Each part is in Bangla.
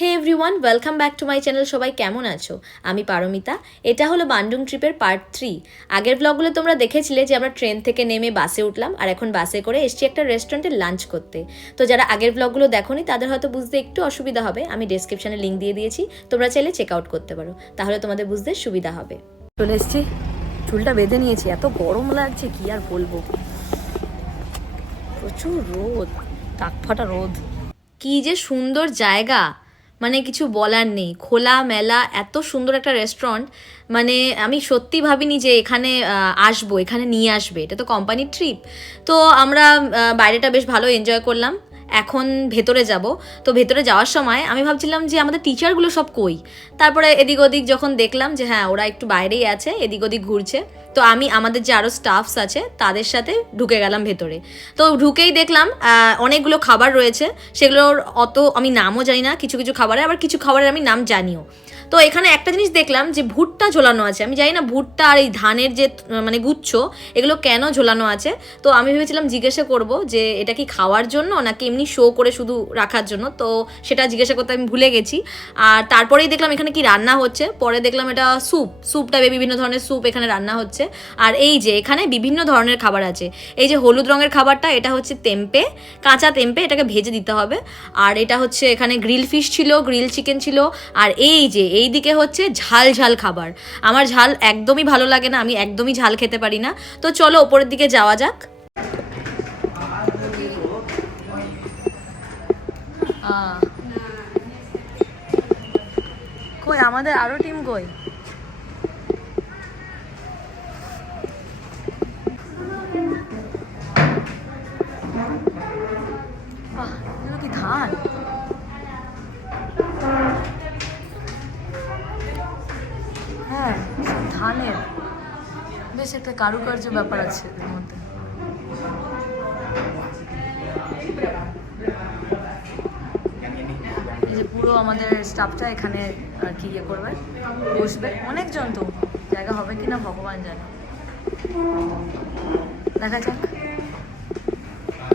Hey everyone, welcome back to my channel. সবাই কেমন আছো? আমি পারমিতা। এটা হলো বান্ডুং ট্রিপের পার্ট 3। আগের ব্লগগুলো তোমরা দেখেছিলে যে আমরা ট্রেন থেকে নেমে বাসে উঠলাম আর এখন বাসে করে এসছি একটা রেস্টুরেন্টে লাঞ্চ করতে। তো যারা আগের ব্লগগুলো দেখোনি তাদের হয়তো বুঝতে একটু অসুবিধা হবে, আমি ডেসক্রিপশনে লিঙ্ক দিয়ে দিয়েছি, তোমরা চাইলে চেক আউট করতে পারো, তাহলে তোমাদের বুঝতে সুবিধা হবে। চলে এসছি, চুলটা বেঁধে নিয়েছি, এত গরম লাগছে কি আর বলবো, প্রচুর রোদ, টাক ফাটা রোদ। কি যে সুন্দর জায়গা, মানে কিছু বলার নেই, খোলা মেলা, এত সুন্দর একটা রেস্টুরেন্ট। মানে আমি সত্যি ভাবিনি যে এখানে আসবো, এখানে নিয়ে আসবে, এটা তো কোম্পানির ট্রিপ। তো আমরা বাইরেটা বেশ ভালো এনজয় করলাম। এখন ভেতরে যাব, তো ভেতরে যাওয়ার সময় আমি ভাবছিলাম যে আমাদের টিচারগুলো সব কই। তারপরে এদিক ওদিক যখন দেখলাম যে হ্যাঁ ওরা একটু বাইরেই আছে, এদিক ওদিক ঘুরছে, তো আমি আমাদের যে আরও স্টাফস আছে তাদের সাথে ঢুকে গেলাম ভেতরে। তো ঢুকেই দেখলাম অনেকগুলো খাবার রয়েছে, সেগুলোর অত আমি নামও জানি না, কিছু কিছু খাবারের, আবার কিছু খাবারের আমি নাম জানিও। তো এখানে একটা জিনিস দেখলাম যে ভুট্টা ঝোলানো আছে, আমি জানি না ভুট্টা আর এই ধানের যে মানে গুচ্ছ এগুলো কেন ঝোলানো আছে। তো আমি ভেবেছিলাম জিজ্ঞাসা করব যে এটা কি খাওয়ার জন্য নাকি এমনি শো করে শুধু রাখার জন্য, তো সেটা জিজ্ঞাসা করতে আমি ভুলে গেছি। আর তারপরেই দেখলাম এখানে কি রান্না হচ্ছে, পরে দেখলাম এটা স্যুপ টাইপে বিভিন্ন ধরনের স্যুপ এখানে রান্না হচ্ছে। আর এই যে এখানে বিভিন্ন ধরনের খাবার আছে, এই যে হলুদ রঙের খাবারটা এটা হচ্ছে তেম্পে, কাঁচা তেম্পে, এটাকে ভেজে দিতে হবে। আর এটা হচ্ছে এখানে গ্রিল ফিশ ছিল, গ্রিল চিকেন ছিল। আর এই যে এই দিকে হচ্ছে ঝাল ঝাল খাবার, আমার ঝাল একদমই ভালো লাগে না, আমি একদমই ঝাল খেতে পারি না। তো চলো ওপরের দিকে যাওয়া যাক। কই আমাদের আরো টিম কই? বাহ, এগুলো কি ধান? হ্যাঁ, সব ধানের, বেশ একটা কারুকার্য ব্যাপার আছে এর মধ্যে। এই যে পুরো আমাদের স্টাফটা এখানে আর কি ইয়ে করবে, বসবে, অনেকজন, তো জায়গা হবে কিনা ভগবান জানে, দেখা যাক।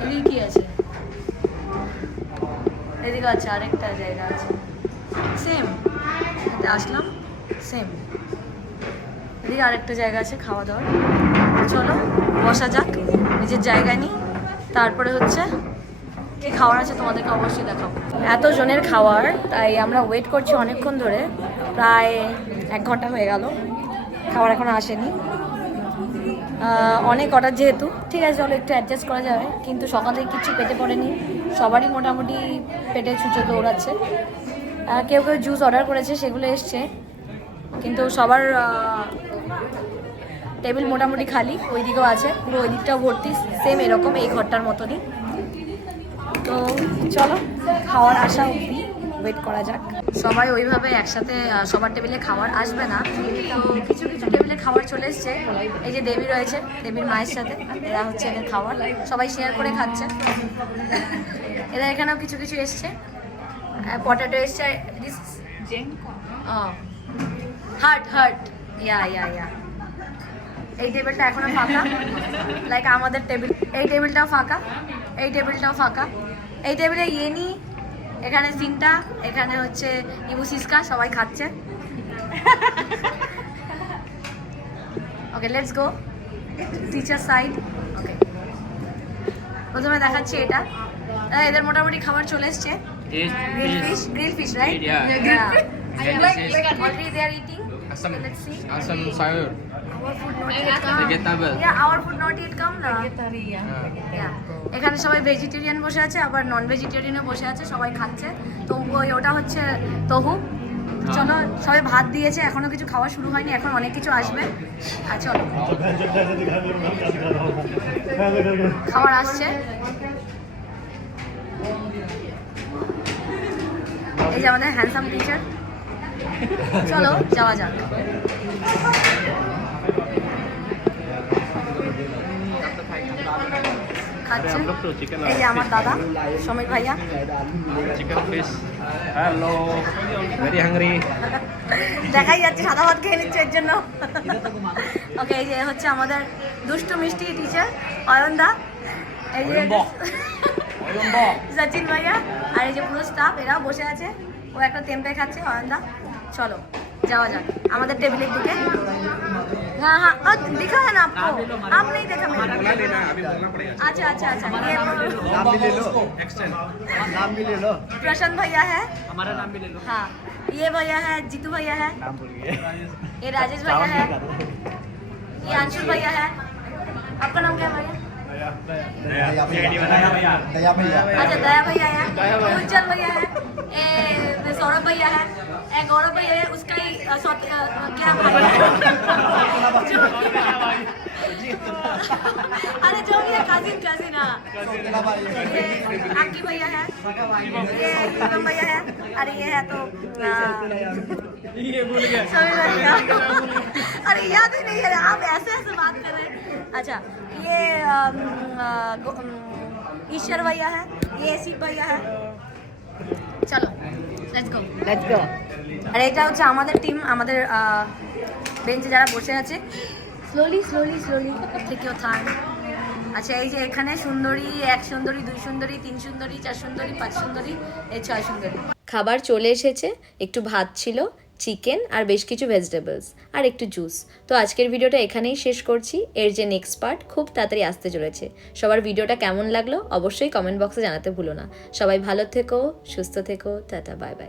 এদিকে কি আছে? এদিকে আছে আরেকটা জায়গা আছে, সেম এতে আসলাম, সেম এদিকে আরেকটা জায়গা আছে খাওয়া দাওয়ার। চলো বসা যাক, নিজের জায়গায় নিই, তারপরে হচ্ছে কি খাওয়ার আছে তোমাদেরকে অবশ্যই দেখাবো। এত জনের খাওয়ার, তাই আমরা ওয়েট করছি অনেকক্ষণ ধরে, প্রায় 1 ঘন্টা হয়ে গেল, খাবার এখনো আসেনি। অনেক অর্ডার যেহেতু, ঠিক আছে চলো একটু অ্যাডজাস্ট করা যাবে, কিন্তু সকালে কিছু পেটে পড়েনি, সবারই মোটামুটি পেটে ছুঁচো দৌড়াচ্ছে। কেউ কেউ জুস অর্ডার করেছে, সেগুলো এসছে, কিন্তু সবার টেবিল মোটামুটি খালি। ওই দিকেও আছে, পুরো ওই দিকটাও ভর্তি, সেম এরকম এই ঘরটার মতনই। তো চলো খাওয়ার আসা অবধি ওয়েট করা যাক। সবাই ওইভাবে একসাথে সবার টেবিলে খাবার আসবে না, তো কিছু কিছু টেবিলে খাবার চলে এসছে। এই যে দেবী রয়েছে, দেবীর মায়ের সাথে, এরা হচ্ছে এদের খাবার, সবাই শেয়ার করে খাচ্ছে। এদের এখানেও কিছু কিছু এসছে, পটেটো এসছে, হার্ট ইয়া ইয়া ইয়া। এই টেবিলটা এখনো ফাঁকা, লাইক আমাদের টেবিল, এই টেবিলটাও ফাঁকা, এই টেবিলটাও ফাঁকা। এই টেবিলে ইয়েনি, এখানে সিনটা, এখানে হচ্ছে ইবু সিসকা, সবাই খাচ্ছে। Okay let's go teacher side. Okay প্রথমে দেখাচ্ছি এটা, এদের মোটামুটি খাবার চলে এসছে। Grill fish right? Already they are eating. Let's see. Asam sayur. Our food not yet come. Vegetable. Yeah, our food not yet come না। Yeah. এখানে সবাই ভেজিটেরিয়ান বসে আছে, আবার নন ভেজিটেরিয়ানও বসে আছে, সবাই খাচ্ছে। তো ওটা হচ্ছে তহু। চলো সবাই ভাত দিয়েছে, এখনো কিছু খাওয়া শুরু হয়নি, এখন অনেক কিছু আসবে। আর চলো খাবার আসছে। এই যে আমাদের হ্যান্ডসাম টিচার, চলো যাওয়া যাক। খাচ্ছে এই যে আমার দাদা সমীর ভাইয়া, Chicken fish. Hello. Very hungry. দেখাই যাচ্ছে সাদা ভাত খেয়ে নিচ্ছে এর জন্য। ওকে এই যে হচ্ছে আমাদের দুষ্টু মিষ্টি টিচার অয়নদা, এই যে সচিন ভাইয়া, আর এই যে পুরো স্টাফ এরাও বসে আছে। ও একটা টেম্পে খাচ্ছে অয়নদা। চলো যাওয়া যাক আমাদের টেবিলের দিকে। हाँ हाँ दिखा है ना आपको? आप नहीं देखा मैंने। अच्छा अच्छा अच्छा ये नाम भी ले लो, नाम भी ले लो। प्रशांत भैया है, हमारा नाम भी ले लो। हाँ ये भैया है, जीतू भैया है, नाम भूल गए। ये राजेश भैया है, ये अंशुल भैया है। आपका नाम क्या है भैया? दया भैया। दया भैया। अच्छा दया भैया है, उज्जवल भैया है, ये सौरभ भैया है, ये गौरव भैया है, उसका ही क्या भाई है? अरे जो भी है काजिन काजिन। हाँ ये आकी भैया है, ये शिवम भैया है, अरे ये है तो ये भूल गया। सभी भैया। अरे याद ही नहीं है, आप ऐसे ऐसे बात कर रहे हैं। अच्छा ये ईश्वर भैया है, ये एसिड भैया है। চলো লেটস গো। আর এটা হচ্ছে আমাদের টিম, আমাদের বেঞ্চে যারা বসে আছে। Slowly slowly slowly take your time. আচ্ছা এই যে এখানে সুন্দরী, 1 সুন্দরী, 2 সুন্দরী, 3 সুন্দরী, 4 সুন্দরী, 5 সুন্দরী, এই 6 সুন্দরী। খাবার চলে এসেছে, একটু ভাত ছিল, চিকেন আর বেশ কিছু ভেজিটেবলস আর একটু জুস। তো আজকের ভিডিওটা এখানেই শেষ করছি। এর যে নেক্সট পার্ট খুব তাড়াতাড়ি আসতে চলেছে। সবার ভিডিওটা কেমন লাগলো অবশ্যই কমেন্ট বক্সে জানাতে ভুলো না। সবাই ভালো থেকো, সুস্থ থেকো, টাটা বাই বাই।